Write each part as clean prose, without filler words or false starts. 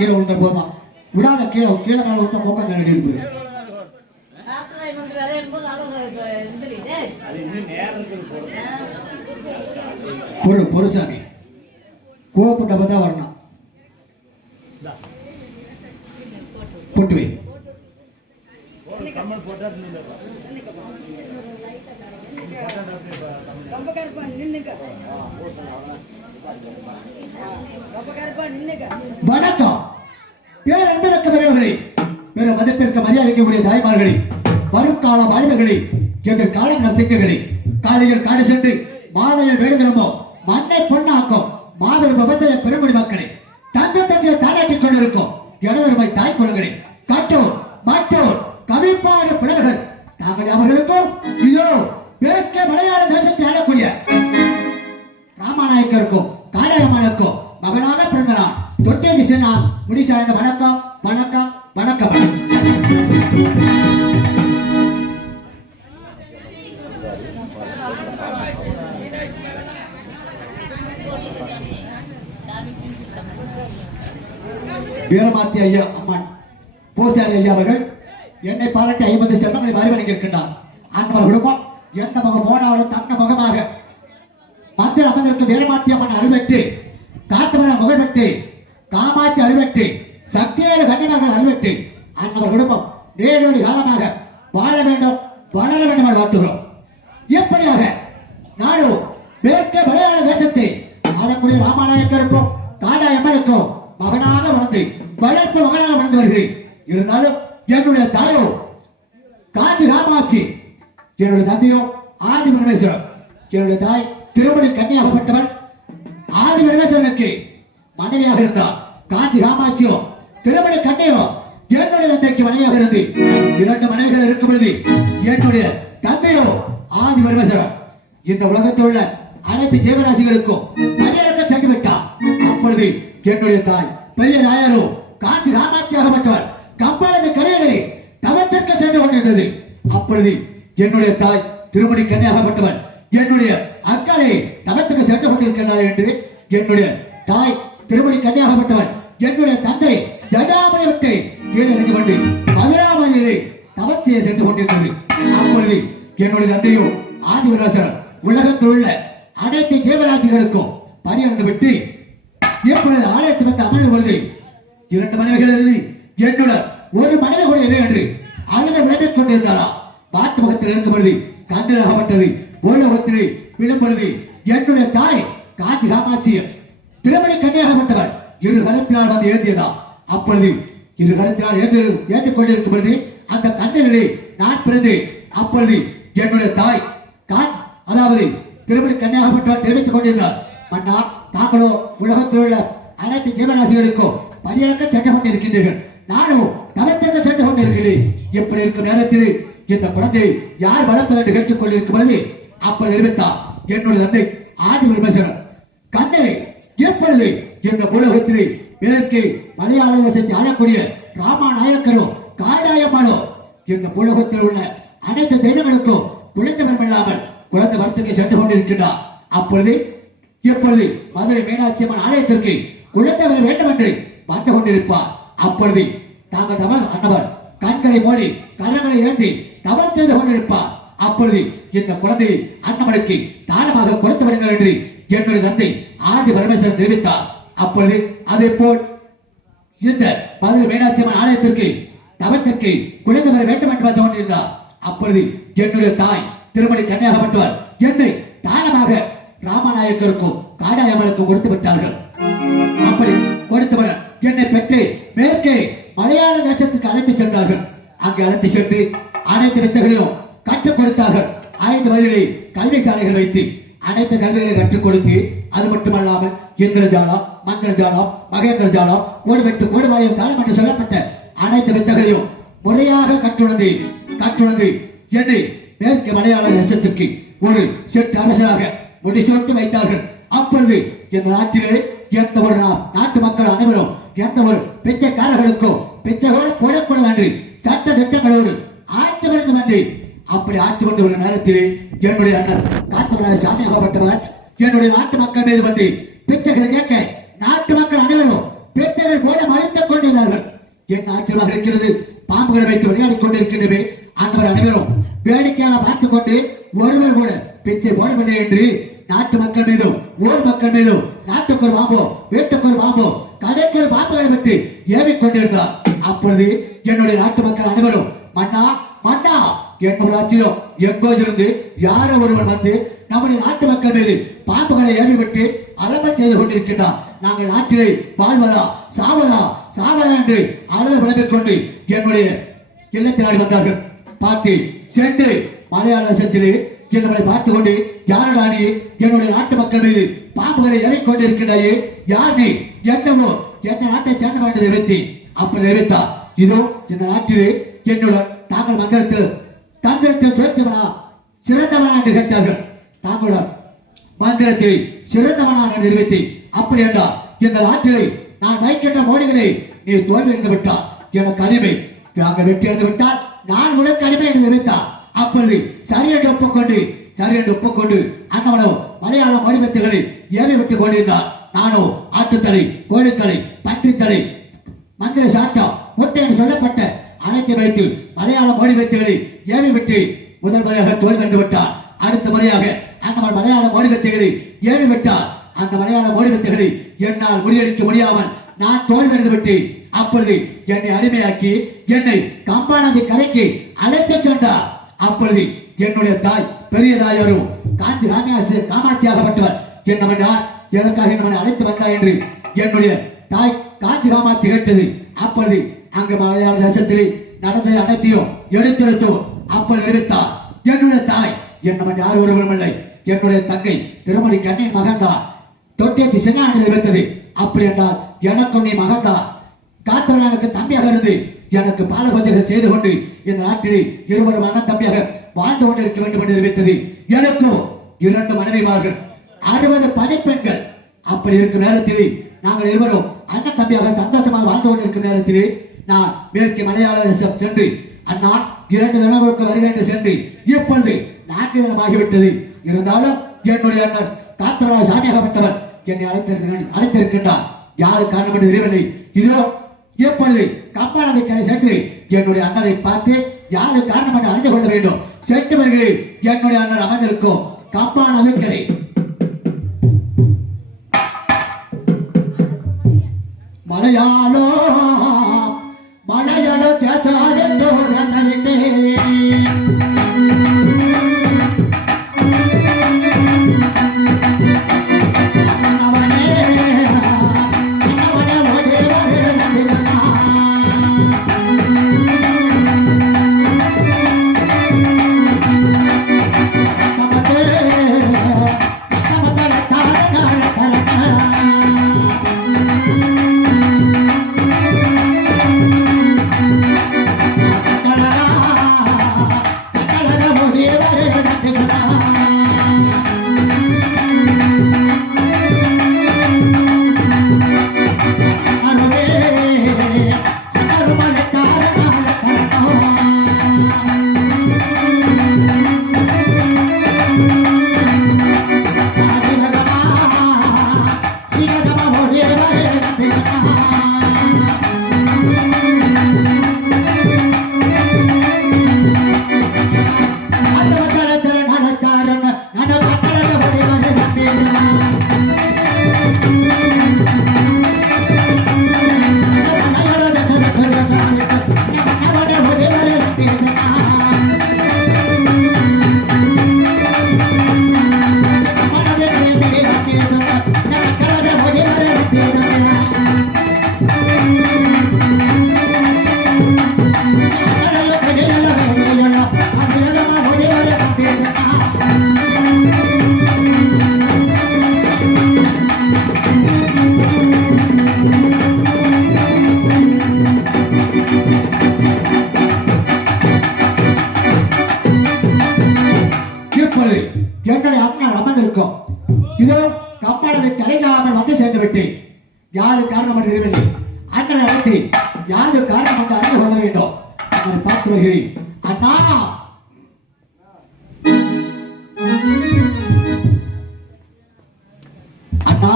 கீழே விழுந்த போதுமா விடாத கீழே கீழே மேல விழுந்த போக்க அந்த ரெடி எடுப்பு பொருசாமி கோவப்பட்டப்பதான் வரணும் போட்டு வணக்கம் பேரன்புமிக்க பெரியவர்களே, பிற மதிப்பிற்கு மரியாதைக்கு உரிய தாய்மார்களே, வரும் கால வாலிபர்களே, எதிர்காலம் நசிக்கர்களே, காலையில் காடு சென்று மாலையில் வேடு திரும்போ மண்ணை பொண்ணாக்கும் மாபெரும் விவசாய பெருங்குடி மக்களே, தங்க தட்டியை தாளாட்டிக் கொண்டிருக்கும் இடதுமை தாய் குழந்தைகளே, கட்டோர் மற்றோர் கவிப்பாடு பிள்ளைகள் தாங்கள் அவர்களுக்கும் இதோ மேற்கே மலையாள தேசத்தை ஆளக்கூடிய ராமநாயக்கருக்கும் காளையம்மனுக்கும் மகனாக பிறந்தனார் தொட்டே திசைனார் முடி சாய்ந்த வணக்கம் வணக்கம் வணக்கம். வீரமாத்தி ஐயா அம்மன் பூசாரி ஐயா அவர்கள் என்னை பாராட்டி 50 செல்வங்களை வாரி வழங்கியிருக்கின்றார். அன்பர் குடும்பம் எந்த முகம் போனாலும் தங்க முகமாக மந்திர அமர்ந்திற்கு வீரமாத்தி அம்மன் அருள்பெற்று காத்தவர முகப்பெற்று காமாட்சி அருள்பெற்று சக்தியோடு கண்ணிமர்கள் அருள்பெற்று அன்னவர் குடும்பம் நேரோடு காலமாக வாழ வேண்டும் வளர வேண்டும் என்று வாழ்த்துகிறோம். எப்படியாக நாடு மேற்கே மலையாள தேசத்தை ஆளக்கூடிய ராமநாயக்கருக்கும் காடாயம்மனுக்கும் மகனாக வளர்ந்து வளர்ப்பு மகனாக வளர்ந்து வருகிறேன். இருந்தாலும் என்னுடைய தாயோ காஞ்சி காமாட்சி, என்னுடைய தந்தையோ ஆதி பரமேஸ்வரன், என்னுடைய தாய் திருமணி கன்னியாகப்பட்டவள் ஆதி பரமேஸ்வரனுக்கு மனைவியாக இருந்தார். காஞ்சி காமாட்சியோ திருமணி கன்னியோ என்னுடைய தந்தைக்கு மனைவியாக இருந்து 2 மனைவிகள் இருக்கும் பொழுது என்னுடைய தந்தையோ ஆதி பரமேஸ்வரன் இந்த உலகத்தில் உள்ள அனைத்து ஜீவராசிகளுக்கும் மரியாதை சென்று விட்டார். அப்பொழுது என்னுடைய தாய் பெரிய தாயாரோ காஞ்சி காமாட்சியாகப்பட்டவள் கம்பாளது கரையிலே தவத்திற்கு சென்று கொண்டிருந்தது. அப்பொழுது என்னுடைய தாய் திருமணி கன்னியாகப்பட்டவள் என்னுடைய அக்காலை தவத்துக்கு சென்று கொண்டிருக்கிறார் என்று என்னுடைய தாய் திருமணி கன்னியாகப்பட்டவள் என்னுடைய தந்தை ஜடாமலை விட்டு கீழே இறங்கி கொண்டு மதுராமதியிலே தவம் செய்ய சென்று கொண்டிருந்தது. அப்பொழுது என்னுடைய தந்தையோ ஆதிவராசர் உலகத்தில் உள்ள அனைத்து ஜீவராசிகளுக்கும் பணியடைந்து விட்டு எப்பொழுது ஆலயத்தில் வந்து அமர்ந்து பொழுது 2 மனைவிகள் எழுதி என்னுடன் ஒரு மனைவி கூட இல்லை என்று அழுத விளைவிக் கொண்டிருந்தாரா. பாட்டு முகத்தில் இருக்கும் பொழுது கண்டனாகப்பட்டது உலகத்திலே விழும் பொழுது என்னுடைய தாய் காஞ்சி காமாட்சி திருமணி கன்னியாகப்பட்டவர் 2 கரத்தினால் வந்து ஏந்தியதா. அப்பொழுது 2 கரத்தினால் ஏந்திக் கொண்டிருக்கும் பொழுது அந்த கண்ணிலே நான் பிறந்து அப்பொழுது என்னுடைய தாய் அதாவது திருமணி கன்னியாகப்பட்டவர் தெரிவித்துக் கொண்டிருந்தார். மன்னா, தாங்களோ உலகத்தில் உள்ள அனைத்து ஜீவராசிகளுக்கும் பணியளக்க சென்று கொண்டிருக்கின்றீர்கள், நானும் தவத்திற்கு சென்று கொண்டிருக்கிறேன். எப்படி இருக்கும் நேரத்தில் இந்த குழந்தை யார் வளர்ப்பது என்று கேட்டுக் கொண்டிருக்கும் பொழுது அப்படி தெரிவித்தார் என்னுடைய தந்தை ஆதி பரமேஸ்வரன் கண்ணை எப்பொழுது இந்த உலகத்திலே மேற்கே மலையாள தேசத்தை ஆளக்கூடிய ராமநாயக்கரோ காடாயம்மாளோ இந்த உலகத்தில் உள்ள அனைத்து தெய்வங்களுக்கும் குழந்தை வரம் இல்லாமல் குழந்தை வரத்துக்கு சென்று கொண்டிருக்கின்றார். அப்பொழுது எப்பொழுது மதுரை மீனாட்சி அம்மன் ஆலயத்திற்கு குழந்தை வர வேண்டும் என்று வந்து கொண்டிருப்பார். அப்பொழுது தாங்கள் தவன் அன்னவர் கண்களை மூடி கரங்களை ஏந்தி தவம் செய்து கொண்டிருப்பார். அப்பொழுது இந்த குழந்தையை அன்னவனுக்கு தானமாக கொடுத்து விடுங்கள் என்று என்னுடைய தந்தை ஆதி பரமேஸ்வரன் தெரிவித்தார். அப்பொழுது அதே போல் இந்த மதுரை மீனாட்சி அம்மன் ஆலயத்திற்கு தவத்திற்கு குழந்தை வர வேண்டும் என்று வந்து கொண்டிருந்தார். அப்பொழுது என்னுடைய தாய் திருமணி கன்னியாகப்பட்டவர் என்னை தானமாக ராமநாயக்கருக்கும் காடாயம்மனுக்கும் கொடுத்து விட்டார்கள். அப்படி கொடுத்தவர் என்னை பெற்று மேற்கே மலையாள தேசத்துக்கு அழைத்து சென்றார்கள். அங்கு அழைத்து சென்று அனைத்து வித்தைகளையும் கற்றுக் கொடுத்தார்கள். 5 வயதிலே கல்வி சாலைகள் வைத்து அனைத்து கல்விகளை கற்றுக் கொடுத்து அது மட்டுமல்லாமல் இந்திரஜாலம், மந்திரஜாலம், மகேந்திர ஜாலம், கோடுவெட்டு, கோடுவாயம் ஜாலம் என்று சொல்லப்பட்ட அனைத்து வித்தைகளையும் முறையாக கற்றுணர்ந்து என்னை மேற்கு மலையாள தேசத்திற்கு ஒரு செட்டு அரசராக முடிசூட்டி வைத்தார்கள். அப்பொழுது இந்த நாட்டிலே எந்த ஒரு நாட்டு மக்கள் அனைவரும் எந்த ஒரு பிச்சைக்காரர்களுக்கோ பிச்சைகளோடு போடக்கூடாது என்று சட்ட திட்டங்களோடு ஆட்சி வேண்டும் என்று அப்படி ஆட்சி கொண்டு வரும் நேரத்திலே என்னுடைய அண்ணன் காத்தவராய சாமியாகப்பட்டவர் என்னுடைய நாட்டு மக்கள் மீது வந்து பிச்சைகளை கேட்க நாட்டு மக்கள் அனைவரும் பெற்றோர்கள் போல மறைத்துக் கொண்டுள்ளார்கள். என் ஆச்சரியமாக இருக்கிறது. பாம்புகளை வைத்து விளையாடிக் கொண்டிருக்கின்றவே ஆண்டவர் அனைவரும் வேடிக்கையாக பார்த்துக் கொண்டு ஒருவர் கூட பிச்சை போடவில்லை என்று நாட்டு மக்கள் மீதும் ஊர் மக்கள் மீதும் நாட்டுக்கு ஒரு பாம்போ வீட்டுக்கு ஒரு பாம்போ கடைக்கு ஒரு பாம்புகளை விட்டு ஏவிக் கொண்டிருந்தார். அப்பொழுது என்னுடைய நாட்டு மக்கள் அனைவரும் மன்னா மன்னா என்னுடைய ஆட்சியம் எங்கோதிருந்து யாரோ ஒருவன் வந்து நம்முடைய நாட்டு மக்கள் மீது பாம்புகளை ஏவி விட்டு அலமல் செய்து கொண்டிருக்கின்றார். நாங்கள் நாட்டிலே வாழ்வதா சாவதா சாவதா என்று அழுத விளம்பிக் கொண்டு என்னுடைய இல்லத்தினாடி வந்தார்கள். பார்த்து சென்று மலையாள தேசத்திலே என்னை பார்த்து கொண்டு யாரடா நீ என்னுடைய நாட்டு மக்கள் மீது பாம்புகளை ஏவிக் கொண்டிருக்கின்றாயே, யார் நீ, என்னவோ எந்த நாட்டை சேர்ந்த என்று நிறுத்தி அப்படி நிறுத்தா. இதோ இந்த நாட்டிலே என்னுடன் தாங்கள் மந்திரத்தில் தந்திரத்தில் சிறந்தவனா என்று கேட்டார்கள். தாங்களுடன் மந்திரத்தில் சிறந்தவனா என்று நிறுத்தி அப்படி என்றார். இந்த நாட்டிலே நான் நைக்கின்ற மோடிகளை நீ தோல்வி எழுந்து விட்டார். எனக்கு அடிமை நாங்கள் வெற்றி எழுந்து விட்டால் நான் உனக்கு அடிமை என்று நிறுத்தார். அப்பொழுது சரி என்று ஒப்புக்கொண்டு அண்ணவனோ மலையாள மொழிபெத்துகளை ஏவி விட்டுக் கொண்டிருந்தார். நானோ ஆட்டுத்தலை கோழித்தலை பன்றித்தலை மந்திர சாட்டம் முட்டை என்று சொல்லப்பட்ட அனைத்து வைத்து மலையாள மொழிபெத்துகளை ஏவி விட்டு முதல் முறையாக தோல்வி எழுந்து விட்டார். அடுத்த முறையாக அண்ணவன் மலையாள மொழிபெத்துகளை ஏவி விட்டார். அந்த மலையாள மொழிபெத்துகளை என்னால் முறியடிக்க முடியாமல் நான் தோல்வி எழுந்து விட்டு அப்பொழுது என்னை அடிமையாக்கி என்னை கம்பானதி கரைக்கு அழைத்து சென்றார். அப்பொழுது என்னுடைய தாய் பெரிய தாயாரும் காஞ்சி காமாட்சியாகப்பட்டவர் என்னவன் யார், எதற்காக என்னவனை அழைத்து வந்தாய் என்று என்னுடைய தாய் காஞ்சி காமாட்சி கேட்டது. அப்பொழுது அங்கு மலையாள தேசத்திலே நடந்த அனைத்தையும் எடுத்துரைத்தோம். அப்பொழுது அறிவித்தார், என்னுடைய தாய் என்னவன் யார் ஒருவரும் இல்லை, என்னுடைய தங்கை திருமணி கண்ணின் மகன்தான், தொட்டியத்தி சின்னாண்டு இருந்தது. அப்படி என்றால் எனக்கும் நீ மகன்தான், காத்தவன் எனக்கு தம்பியாக இருந்து எனக்கு பாலபதிகள் செய்து கொண்டு இந்த நாட்டிலே இருவரும் அண்ணன் தம்பியாக வாழ்ந்து கொண்டிருக்க வேண்டும் என்று தெரிவித்தது. எனக்கோ 2 மனைவிமார்கள் 60 பணிப்பெண்கள். அப்படி இருக்கும் நேரத்திலே நாங்கள் இருவரும் அண்ணன் தம்பியாக சந்தோஷமாக வாழ்ந்து கொண்டிருக்கும் நேரத்திலே நான் மேற்கு மலையாள தேசம் சென்று அண்ணா 2 தினங்களுக்கு வருவேன் சென்று இப்பொழுது 4 தினமாகிவிட்டது. இருந்தாலும் என்னுடைய அண்ணன் காத்தவராஜ சாமியாகப்பட்டவர் என்னை அழைத்திருக்கின்றார். யாரு காரணம் என்று தெரியவில்லை. இதோ எப்பொழுது கம்பானதை கரை சென்று என்னுடைய அண்ணரை பார்த்து யாரு காரணம் என்று அறிந்து கொள்ள வேண்டும். சென்று வருகிறேன். என்னுடைய அண்ணர் அமர்ந்திருக்கும் கம்பானதை கரை. மலையாளோ மலையாள தேசாவிட்டோ தேசவிட்டே என்னுடைய அண்ணன் அமர்ந்திருக்கும். இதோ கம்பானதை கரைக்காமல் வந்து சேர்ந்து விட்டேன். யாரு காரணம் என்று தெரியவில்லை. அண்ணனை அழைத்து யாரு காரணம் என்று அறிந்து கொள்ள வேண்டும். அதை பார்த்து வருகிறேன். அண்ணா அண்ணா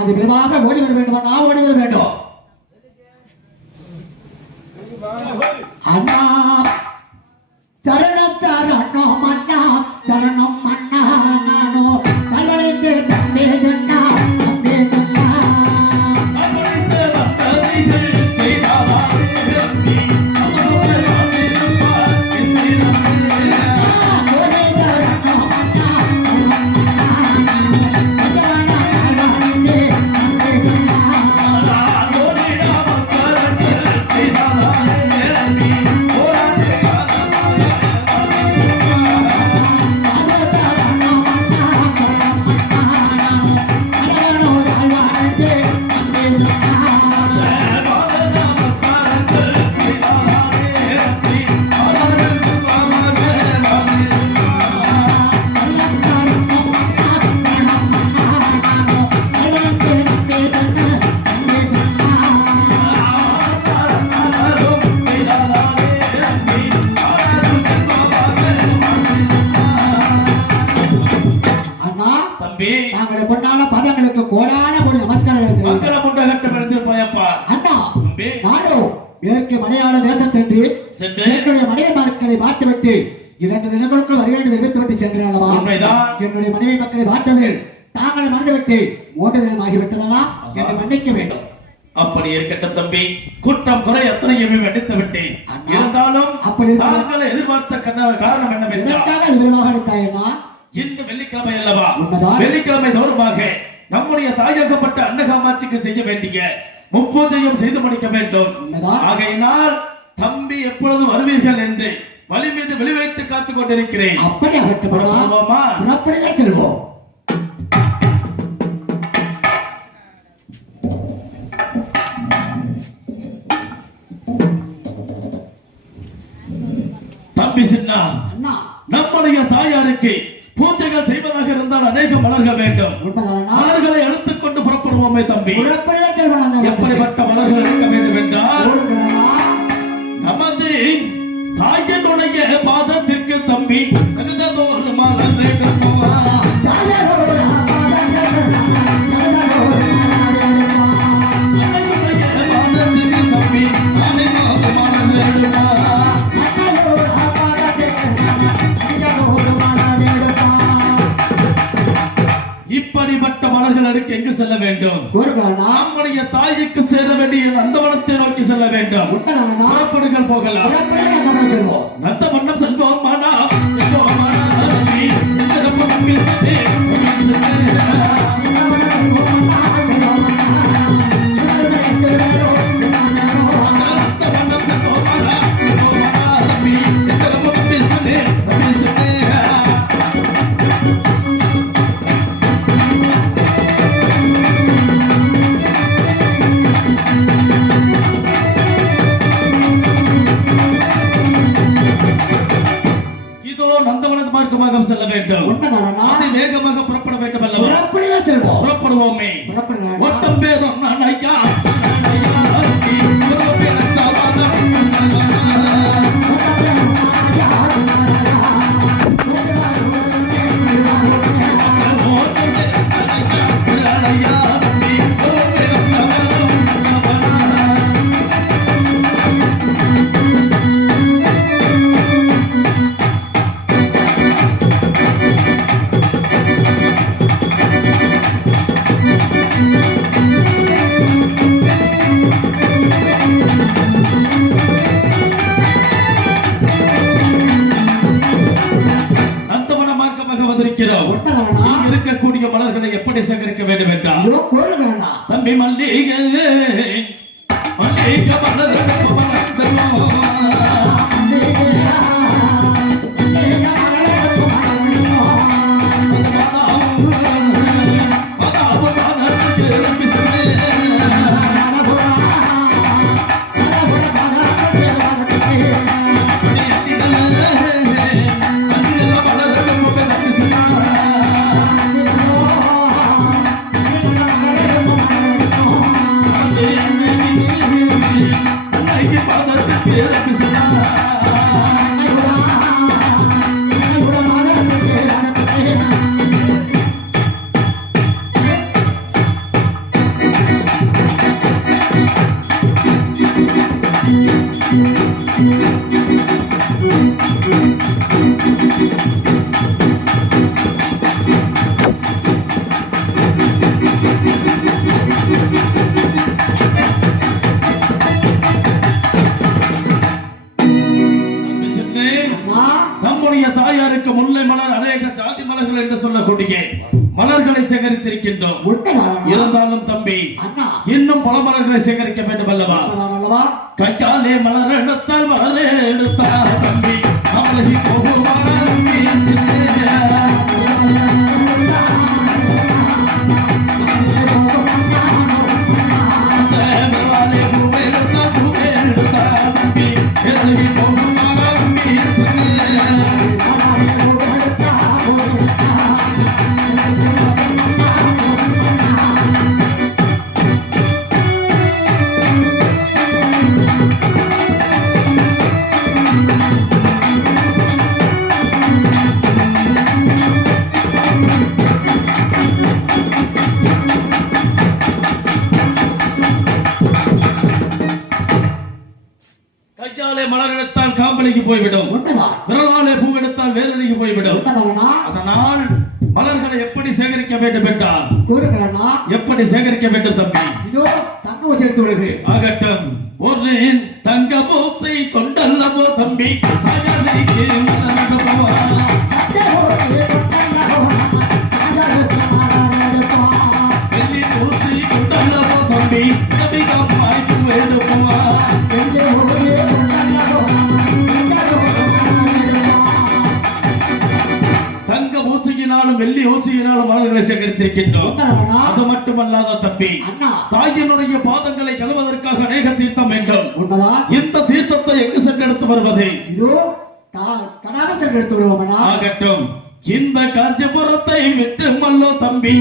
அது அப்படி விரைவாக ஓடி வர வேண்டும், நான் ஓடி வர வேண்டும். அண்ணா சரணம் சரணம் அண்ணா சரணம் அண்ணா நானோ தவளைத்து தம்பே சொன்னா தம்பே சொன்னா பொன்னான பாதங்களுக்கு கோடான பொருள் நமஸ்காரம். அண்ணா நானோ மேற்கு மலையாள தேசம் சென்று என்னுடைய மனைவி மக்களை பார்த்துவிட்டு 2 தினங்களுக்குள் வருவேன் தெரிவித்துவிட்டு சென்றேன் அல்லவா? என்னுடைய மனைவி மக்களை பார்த்ததில் தாங்களை மறந்துவிட்டு 3 தினம் ஆகிவிட்டதெல்லாம் என்னை மன்னிக்க வேண்டும். அப்படி இருக்கட்டும் தம்பி, குற்றம் குறை அத்தனையுமே வெடித்து விட்டேன். இருந்தாலும் அப்படி தாங்களை எதிர்பார்த்த காரணம் என்னவென்றால் எதிர்வாக அளித்தாயண்ணா, இன்று வெள்ளிக்கிழமை அல்லவா? வெள்ளிக்கிழமை தோறுமாக நம்முடைய தாயகப்பட்ட அன்னகாமாட்சிக்கு செய்ய வேண்டிய முப்பூஜையும் செய்து முடிக்க வேண்டும். ஆகையினால் தம்பி எப்பொழுது வருவீர்கள் என்று வழி மீது வெளிவைத்து காத்துக் கொண்டிருக்கிறேன். அப்படி அப்படியே செல்வோம். தம்பி சின்னா, நம்முடைய தாயாருக்கு பூஜைகள் செய்வதாக இருந்தால் அநேக மலர்கள் வேண்டும். மலர்களை எடுத்துக் கொண்டு புறப்படுவோமே தம்பி. எப்படிப்பட்ட மலர்கள் இருக்க வேண்டும் என்றால் நமது தாயினுடைய பாதத்திற்கு தம்பி தகுந்ததோர் மலர் வேண்டும். தம்பி இப்படிப்பட்ட மலர்கள் அடுக்க எங்கு செல்ல வேண்டும்? நம்முடைய தாய்க்கு சேர வேண்டிய நந்தவனத்தை நோக்கி செல்ல வேண்டும். புறப்படுகள் போகலாம். நந்தவனம் செல்வோம். செல்ல வேண்டும். வேகமாக புறப்பட வேண்டும் அல்லவா? புறப்படுவோமே. ஒட்டம் பேரும் ஐயா இருக்கக்கூடிய மலர்களை எப்படி சேகரிக்க வேண்டும் என்றால் தம்பி மல்லிகை மல்லிகை தாயாருக்கு முல்லை மலர் அநேக ஜாதி மலர்கள் என்று சொல்லக்கூடிய மலர்களை சேகரித்திருக்கின்றோம். இருந்தாலும் தம்பி இன்னும் பல மலர்களை சேகரிக்க வேண்டும் அல்லவா? கையாலே மலர் எடுத்தால் மலரே எடுத்தால் தம்பி அவளை போகுவார் மலர் எடுத்தால் காம்பளிக்கு போய்விடும். விரலாலே பூ எடுத்தால் வேலடிக்கு போய்விடும். அதனால் மலர்களை எப்படி சேகரிக்க வேண்டும் என்றால் எப்படி சேகரிக்க வேண்டும் தம்பி? இதோ தங்க சேர்த்து விடுகிறேன். ஆகட்டும். ஒரு தங்க பூசை கொண்டல்லவோ தம்பி வெள்ளி பூசை கொண்டல்லவோ தம்பி வேண்டுமா தங்க ஊசியினாலும் வெள்ளி ஊசியினாலும் மலர்களை சேகரித்திருக்கின்றோம். அது மட்டுமல்லாத தம்பி தாயினுடைய பாதங்களை கழுவதற்காக அநேக தீர்த்தம் வேண்டும். இந்த தீர்த்தத்தை எங்கு சென்றெடுத்து வருவது? ஆகட்டும். இந்த காஞ்சிபுரத்தை விட்டு மல்லோ தம்பி